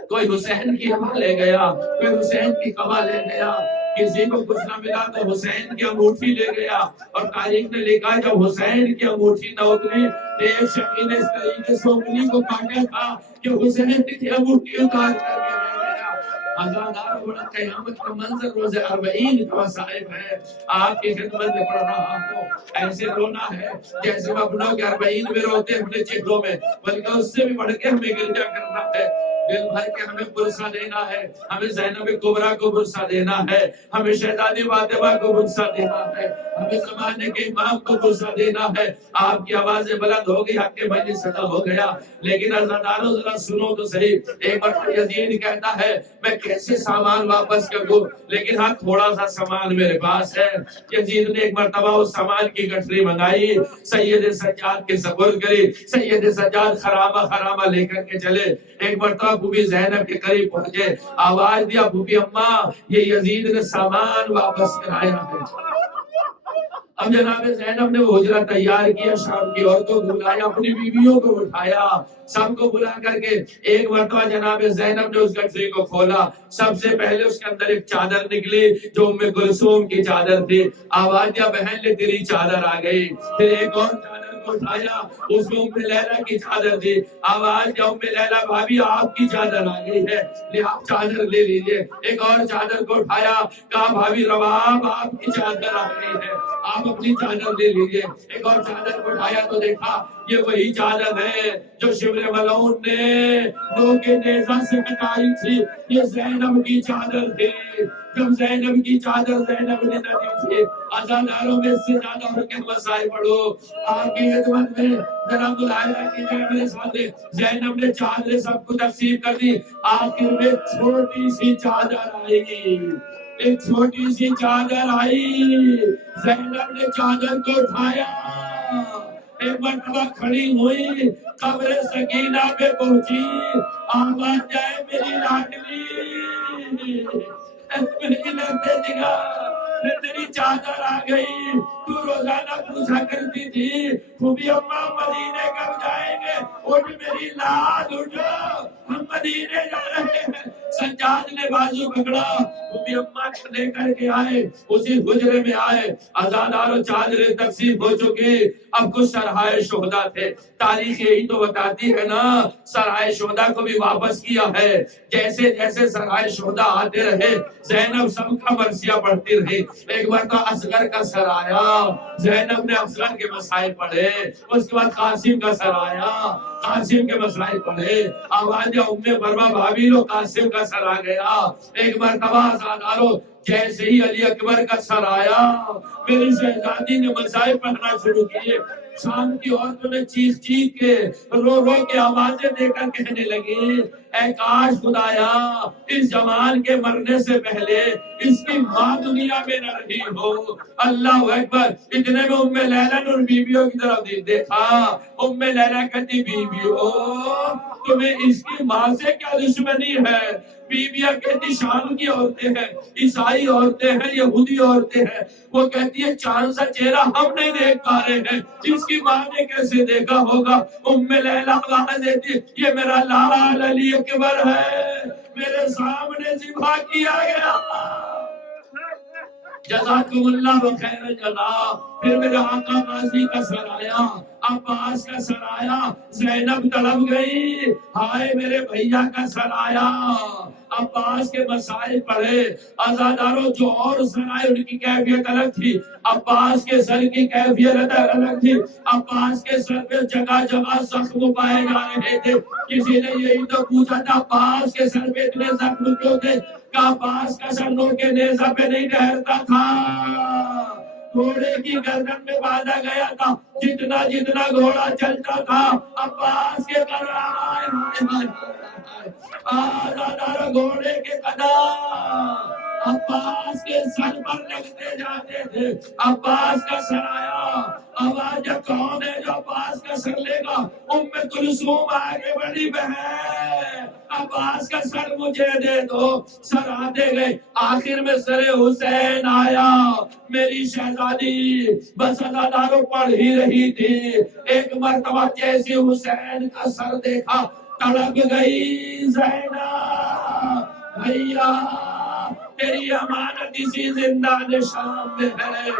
کوئی حسین کی ہوا لے گیا، کوئی حسین کی قبا لے گیا، کسی کو کچھ نہ ملا تو حسین کی انگوٹھی لے گیا۔ اور تاریخ نے لکھا جب حسین کی انگوٹھی نہ اتری ایک شکی نے اس طریقے سے انگلی کو کاٹا تھا کہ حسین کی انگوٹھی اتار کر کے لے گیا۔ آزادار بڑا قیامت کا منظر روز 40 کا صاحب ہے، آپ کی خدمت میں پڑھ رہا ہوں، ایسے رونا ہے جیسے مبنوں کے 40 میں روتے اپنے چہروں میں، بلکہ اس سے بھی بڑھ کے ہمیں گرجا کرنا ہے، دل بھر کے ہمیں برسہ دینا ہے، ہمیں زینب کبریٰ کو برسہ دینا ہے، ہمیں شہزادی فاطمہ کو برسہ دینا ہے، ہمیں زمانے کے امام کو برسہ دینا ہے۔ آپ کی آوازیں بلند ہو گئی، آپ کے مجلس صدا ہو گیا، لیکن عزاداروں ذرا سنو تو صحیح۔ ایک بار یزید کہتا ہے میں کیسے سامان واپس کر دوں، لیکن ہاں تھوڑا سا سامان میرے پاس ہے۔ یزید نے ایک مرتبہ اس سامان کی گٹھری منگائی، سید سجاد کے سپرد کری، سید سجاد خرامہ خرامہ لے کر کے چلے۔ ایک مرتبہ بھوبی زینب کے قریب پہنچے، آواز دیا بھوبی اماں یہ یزید نے سامان واپس کرایا ہے۔ اب جناب زینب نے وہ حجرہ تیار کیا، شام کی عورتوں کو بلایا، اپنی بیویوں کو اٹھایا، سب کو بلا کر کے ایک مرتبہ جناب زینب نے اس گٹھری کو کھولا۔ سب سے پہلے اس کے اندر ایک چادر نکلی جو ام کلثوم کی چادر تھی، آواز دیا بہن لے تیری چادر آ گئی۔ پھر ایک اور چادر کو اٹھایا، اس میں ام لیلہ کی چادر تھی، آواز دیا ام لیلہ بھابی آپ کی چادر آ گئی ہے، لے آپ چادر لے لیجئے۔ ایک اور چادر کو اٹھایا، کہا بھابی رواب آپ کی چادر آ گئی ہے، آپ اپنی چادر لے لیجئے۔ ایک اور چادر کو اٹھایا تو دیکھا یہ وہی چادر ہے جو شبر ملعون نے لوگ کے نیزہ سے ہٹائی تھی، یہ زینب کی چادر تھی۔ جب زینب کی چادر زینب نے نہ دی تھی، عزاداروں میں سے زیادہ ہو کے مسائل پڑھو، آپ کی خدمت میں ذرا ملاحظہ کیجئے میرے ساتھ، زینب نے چادر سب کو تقسیم کر دی، آخر میں چھوٹی سی چادر آئی، ایک چھوٹی سی چادر آئی، زینب نے چادر کو اٹھایا، ایک مرتبہ کھڑی ہوئی، قبر سکینہ پہ پہنچی، آواز جائے میری لاڈلی، میری لگتے جگہ تیری چادر آ گئی۔ تو روزانہ پوچھا کرتی تھی خوبی اماں مدینے کب جائیں گے، اٹھ میری لاد اٹھو ہم مدینے جا رہے ہیں۔ سجاد نے بازو پکڑا، خوبی اماں کو لے کر کے آئے، اسی حجرے میں آئے، عزادار و چادریں تقسیم ہو چکی، اب کچھ سرحائے شہداء تھے۔ تاریخ یہی تو بتاتی ہے نا، سرحائے شہداء کو بھی واپس کیا ہے۔ جیسے جیسے سرحائے شہداء آتے رہے زینب سب کا مرثیہ پڑھتی رہی۔ ایک بار تو اصغر کا سر آیا، زینب نے اصغر کے مسائل پڑھے، اس کے بعد قاسم کا سر آیا، قاسم کے مسائل پڑھے، آواز ام فرما بھابی لو قاسم کا سر آ گیا۔ ایک مرتبہ عزادارو جیسے ہی علی اکبر کا سر آیا، میری شہزادی نے مسائل پڑھنا شروع کیے۔ شام کی عورتوں نے چیخ چیخ کے رو رو کے آوازیں دے کر کہنے لگی اے کاش خدایا اس جوان کے مرنے سے پہلے اس کی ماں دنیا میں نہ رہی ہو۔ اللہ اکبر۔ اتنے میں ام لیلہ نے ان بیویوں کی طرف دیکھا، ام لیلہ کہتی بیویوں تمہیں اس کی ماں سے کیا دشمنی ہے؟ بیویاں کہتی شام کی عورتیں ہیں، عیسائی عورتیں ہیں، یہودی عورتیں ہیں۔ وہ کہتی ہے چاند سا چہرہ ہم نہیں دیکھ پا رہے ہیں، اس کی ماں نے کیسے دیکھا ہوگا؟ ام لیلہ آواز دیتی یہ میرا لال علی اکبر ہے، میرے سامنے ذبح کیا گیا۔ جزاکم اللہ خیر جزا۔ پھر میرے آقا غازی کا سر آیا، عباس کا سر آیا، زینب تڑپ گئی، ہائے میرے بھیا کا سر آیا، عباس کے مسائل پڑھے، عزاداروں جو اور سر آئے ان کی کیفیت الگ تھی، عباس کے سر کی کیفیت الگ تھی، عباس کے سر پہ جگہ جگہ زخم پائے جا رہے تھے، کسی نے یہی تو پوچھا تھا عباس کے سر پہ اتنے زخم کیوں تھے، کہ عباس کا سر نو کے نیزہ پہ نہیں ٹھہرتا تھا، گھوڑے کی گردن میں باندھا گیا تھا، جتنا جتنا گھوڑا چلتا تھا عباس کے آزادار گھوڑے کے قدم عباس کے سر پر لگتے جاتے تھے، عباس کا سر آیا، آواز جب کون ہے جو عباس کا سر لے گا، ام کلثوم آگے بڑی بہن، عباس کا سر مجھے دے دو، سر آتے گئے، آخر میں سر حسین آیا، میری شہزادی بس عزاداروں پڑھ ہی رہی تھی، ایک مرتبہ جیسے حسین کا سر دیکھا تڑپ گئی، زینب بھیا تیری امانت اسی زندان شام میں ہے،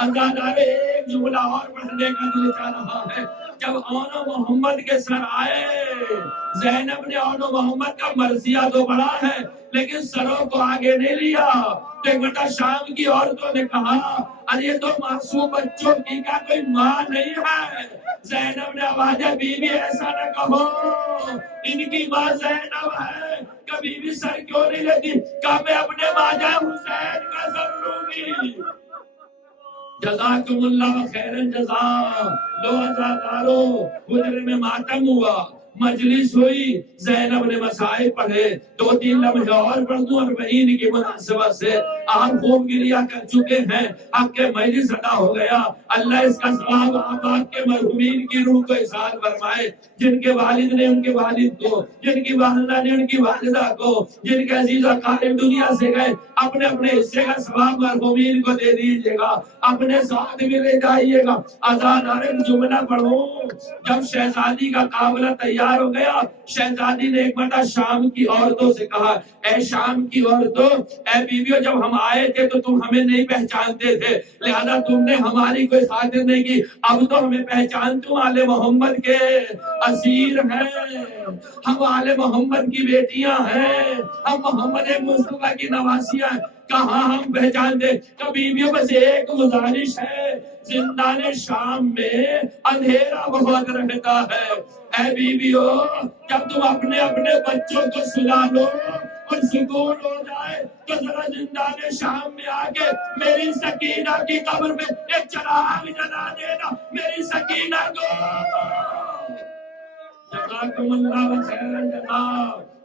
عزادار ایک جملہ اور پڑھنے کا دل چاہ رہا ہے، جب اون و محمد کے سر آئے، زینب نے اون و محمد کا مرثیہ تو بڑا ہے لیکن سروں کو آگے نہیں لیا، تو ایک بٹا شام کی عورتوں نے کہا ارے تو معصوم بچوں کی کیا کوئی ماں نہیں ہے، زینب نے آواز بی بی ایسا نہ کہو، ان کی ماں زینب ہے، کبھی بھی سر کیوں نہیں لیتی، کہ میں اپنے ماجا حسین کا سر لوں گی، جزاکم اللہ خیرن جزا، لو عزادارو حجرے میں ماتم ہوا، مجلس ہوئی، زینب نے مسائل پڑھے، دو تین لمحے اور پڑھ دوں، اربعین کی مناسبت سے آپ خوب گریا کر چکے ہیں، آپ کے مجلس ادا ہو گیا، اللہ اس کا ثواب آپ کے مرحومین کی روح کو احسان فرمائے، جن کے والد نے ان کے والد کو، جن کی والدہ نے ان کی والدہ کو، جن کے عزیز اقارب دنیا سے گئے، اپنے اپنے حصے کا ثواب مرحومین کو دے دیجیے گا، اپنے ساتھ بھی لے جائیے گا، عزادار جملہ پڑھو، جب شہزادی کا قافلہ تیار ہو گیا، شہزادی نے ایک مرتبہ شام کی عورتوں سے کہا اے شام کی عورتوں، اے بیویوں، جب ہم آئے تھے تو تم ہمیں نہیں پہچانتے تھے، لہذا تم نے ہماری کوئی خاطر نہیں کی، اب تو ہمیں پہچانتے ہو، آل محمد کے اسیر ہیں، ہم آل محمد کی بیٹیاں ہیں، ہم محمد مصطفیٰ کی نواسیاں ہیں، کہاں ہم پہچان دے، بیویوں بس ایک گزارش ہے، زندان شام میں اندھیرا بہت رہتا ہے، اے بیویوں جب تم اپنے اپنے بچوں کو سلا لو اور سکون ہو جائے تو ذرا زندان شام میں آکے میری سکینہ کی قبر میں ایک چراغ جلا دینا، میری سکینہ کو، جزاکم اللہ خیرن جزا،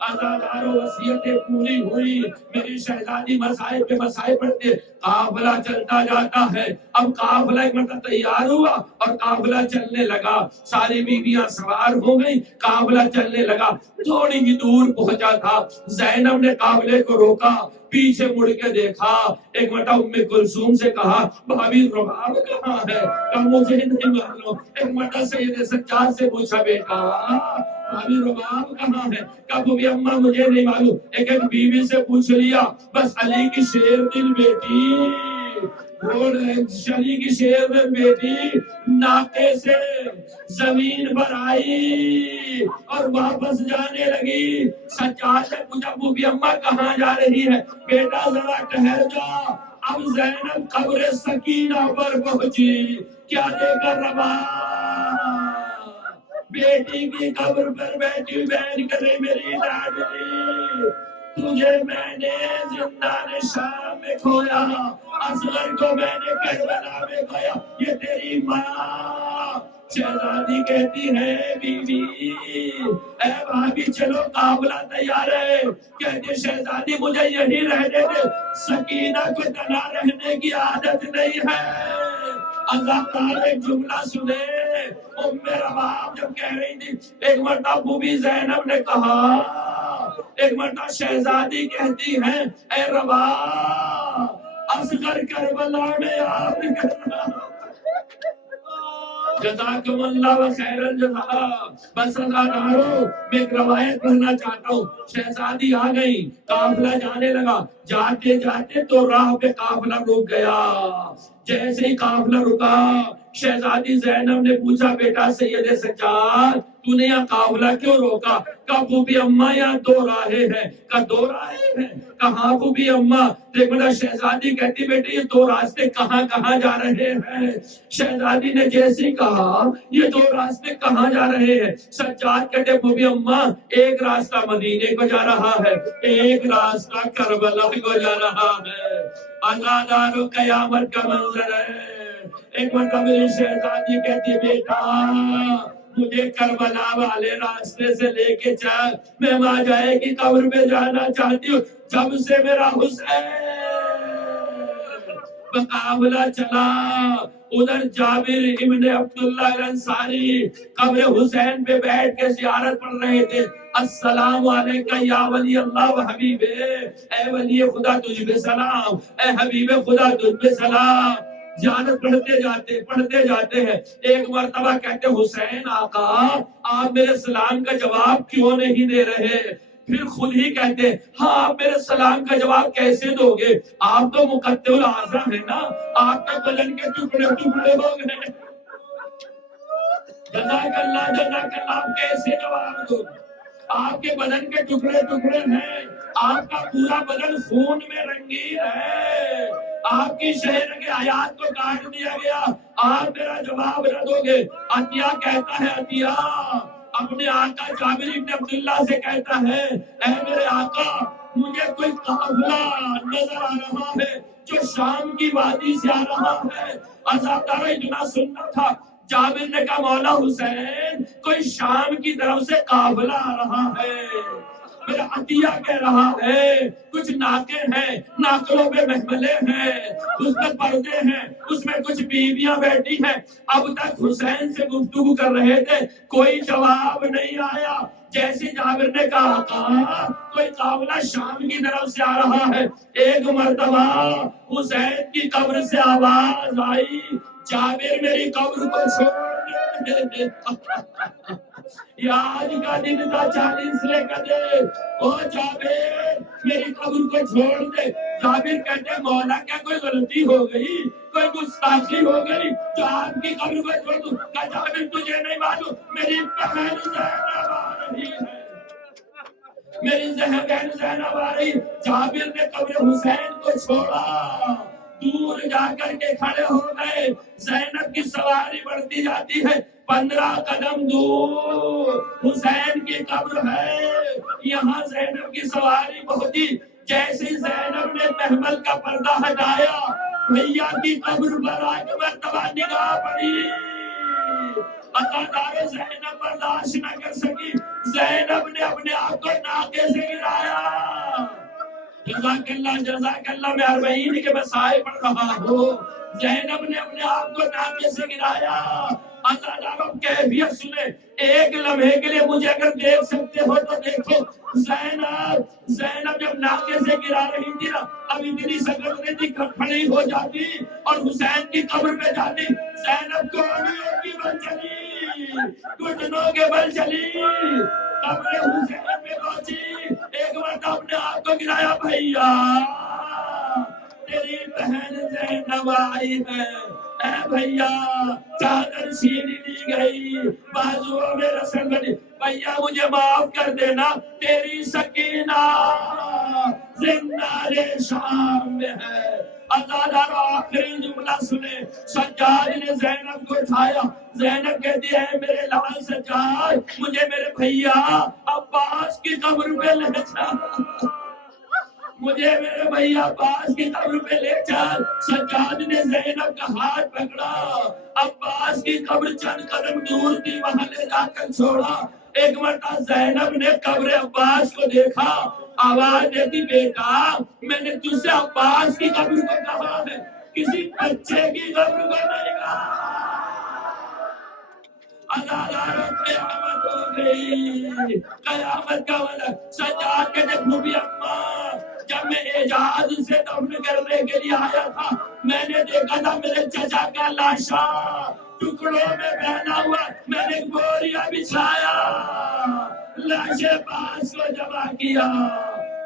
عزادارو وصیتیں پوری ہوئی، میری شہزادی مسائل پہ مسائل پڑھتے، قافلہ چلتا جاتا ہے، اب قافلہ ایک مرتبہ تیار ہوا اور قافلہ چلنے لگا، ساری بیویاں سوار ہو گئی، قافلہ چلنے لگا، تھوڑی ہی دور پہنچا تھا، زینب نے قافلے کو روکا، پیچھے مڑ کے دیکھا، ایک مرتبہ ام کلثوم سے کہا بھابی رباب کہاں ہے، کہ مجھے نہیں معلوم، ایک مرتبہ سید سجاد سے پوچھا بیٹا بھابی رباب کہاں ہے، کہ بھابی اماں مجھے نہیں معلوم، ایک بیوی سے پوچھ لیا، بس علی کی شیر دل بیٹی، شلی کی شیر دل بیٹی ناقے سے زمین پر آئی اور واپس جانے لگی، سجاد سے پوچھا بھابی اماں کہاں جا رہی ہے، بیٹا ذرا ٹھہر جا، اب زینب قبر سکینہ پر پہنچی، کیا دے کر ربا بیٹی کی قبر پر بیٹھی بہن کرے میری لاڈلی، تجھے میں نے زندان شام میں کھویا، اصغر کو میں نے کربلا میں کھویا، یہ تیری ماں شہزادی کہتی ہے بی بی اے بھابی چلو قافلہ تیار ہے، کہتے شہزادی مجھے یہی رہنے دے، سکینہ کو تنہا رہنے کی عادت نہیں ہے، اللہ تعالیٰ ایک جملہ سنے، ام رباب جب کہہ رہی تھی، ایک مرتبہ بوبی زینب نے کہا، ایک مرتبہ شہزادی کہتی ہے اے رباب اصغر کربلا میں آپ کرنا، جزاکم اللہ و خیر الجزا۔ بس ازادارو، میں ایک روایت پڑھنا چاہتا ہوں۔ شہزادی آ گئی، قافلہ جانے لگا، جاتے جاتے تو راہ پہ قافلہ رک گیا۔ جیسے ہی قافلہ رکا، شہزادی زینب نے پوچھا، بیٹا سید سجاد، تو نے یہاں قافلہ کیوں روکا؟ کہا پھوپھی اماں یہاں دو راہیں ہیں۔ کہا دو راہیں ہیں؟ کہا پھوپھی اماں۔ دیکھ بڑا شہزادی کہتی، بیٹے یہ دو راستے کہاں کہاں جا رہے ہیں؟ شہزادی نے جیسے کہا یہ دو راستے کہاں جا رہے ہیں، سجاد کہتے پھوپھی اماں ایک راستہ مدینے کو جا رہا ہے، ایک راستہ کربلا کو جا رہا ہے۔ ازادارو قیامت کا منظر ہے۔ ایک مرتبہ میری شہزادی کہتی، بیٹا مجھے کربلا والے راستے سے لے کے چل، میں ماں جائے کی قبر پہ جانا چاہتی ہوں۔ جب سے میرا حسین مقابلہ چلا، ادھر جابر ابن عبداللہ الانصاری قبر حسین پہ بیٹھ کے زیارت پڑھ رہے تھے۔ السلام علیکہ یا ولی اللہ و حبیب، اے ولی خدا تجھ پہ سلام، اے حبیب خدا تجھ پہ سلام۔ زیارت پڑھتے جاتے ہیں۔ ایک مرتبہ کہتے حسین آقا آپ میرے سلام کا جواب کیوں نہیں دے رہے؟ پھر خود ہی کہتے ہاں آپ میرے سلام کا جواب کیسے دو گے؟ آپ تو مقتل الاعظم ہیں نا، آپ تو بدن کے ٹکڑے ٹکڑے ہو گئے۔ جزاک اللہ آپ کیسے جواب دو؟ آپ کے بدن کے ٹکڑے ٹکڑے ہیں، آپ کا پورا بدن خون میں رنگین ہے، آپ کی شہر کے حیات کو کاٹ دیا گیا، آپ میرا جواب نہ دو گے؟ عطیہ کہتا ہے، عطیہ اپنے آقا جابر بن عبداللہ سے کہتا ہے، اے میرے آقا مجھے کوئی قافلہ نظر آ رہا ہے جو شام کی وادی سے آ رہا ہے۔ عزادارہ اتنا سننا تھا۔ جابر نے کہا مولا حسین کوئی شام کی طرف سے قافلہ آ رہا ہے۔ میرا عطیہ کہہ رہا ہے کچھ ناکیں ہیں، ناکلوں پہ محملے ہیں، اس میں پردے ہیں، اس میں کچھ بیویاں بیٹھی ہیں۔ اب تک حسین سے گفتگو کر رہے تھے، کوئی جواب نہیں آیا۔ جیسے جابر نے کہا کوئی قافلہ شام کی طرف سے آ رہا ہے، ایک مرتبہ حسین کی قبر سے آواز آئی، جابر میری قبر کو چھوڑ دے۔ یہ آج کا دن تھا 40 لے کر دے، او جابر میری قبر کو چھوڑ دے۔ جابر کہتے مولا کیا کوئی غلطی ہو گئی، کوئی گستاخی ہو گئی جو آپ کی قبر کو چھوڑ دوں؟ کہا جابر تجھے نہیں معلوم میری بہن زینب آ رہی ہے، میری بہن زینب آ رہی۔ جابر نے قبر حسین کو چھوڑا، دور جا کر کے کھڑے ہو گئے۔ زینب کی سواری بڑھتی جاتی ہے، 15 قدم دور حسین کی قبر ہے۔ یہاں زینب کی سواری پہنچی، جیسے زینب نے محمل کا پردہ ہٹایا، بھیا کی قبر پر آج مرتبہ نگاہ پڑی۔ عطادار زینب برداشت نہ کر سکی، زینب نے اپنے آپ کو ناکے سے گرایا۔ جزاک اللہ میں 40 کے مسائل پڑھ رہا ہوں۔ زینب نے اپنے آپ کو ناکے سے گرایا۔ عزاداروں کیفیت سنیں، ایک لمحے کے لیے مجھے اگر دیکھ سکتے ہو تو دیکھو، زینب جب ناکے سے گرا رہی تھی نا، اب اتنی سکت نہیں تھی، کھڑی ہو جاتی اور حسین کی قبر پہ جاتی۔ زینب کوڑیوں کی بل چلی، گھٹنوں کے بل چلی، قبر حسین پہ پہنچی، ایک مرتبہ اپنے آپ کو گرایا، بھیا تیری بہن زینب آئی ہے، اے بھیا چادر چھین لی گئی، بازوؤں میں رسل بنی، بھیا مجھے معاف کر دینا، تیری سکینہ زندہ شام میں ہے۔ عزادار آخری جملہ سنے، سجاد نے زینب کو اٹھایا، زینب کہتی ہے میرے لال سجاد مجھے میرے بھیا عباس کی قبر پہ لے جا، مجھے میرے بھیا عباس کی قبر پہ لے چل۔ سجاد نے زینب کا ہاتھ پکڑا، عباس کی قبر چند قدم دور تھی، وہاں لے جا کر چھوڑا۔ ایک مرتبہ زینب نے قبر عباس کو دیکھا، آواز دیتی بیٹا میں نے تجھ سے عباس کی قبر کو کہا ہے، کسی بچے کی قبر کو نہیں کہا۔ قیامت ہو گئی، قیامت کا ملک سجاد کے پھوپھی اماں جب میں اعجاز سے دفن کرنے کے لیے آیا تھا، میں نے دیکھا تھا میرے چچا کا لاشا ٹکڑوں میں بہنا ہوا میں نے بوریا بچھایا لاشیں پاس کو جمع کیا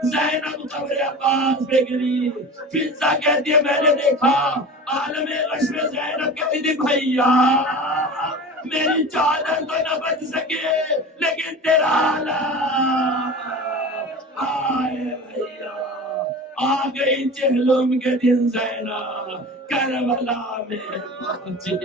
زینب قبر عباس پہ گری فضا کہتی ہے میں نے دیکھا عالم غش میں زینب کہتی تھی بھیا میری چادر تو نہ بچ سکے لیکن تیرا عالم آئے بھیا آ گئی چہلم کے دن زینب کربلا میں پہنچی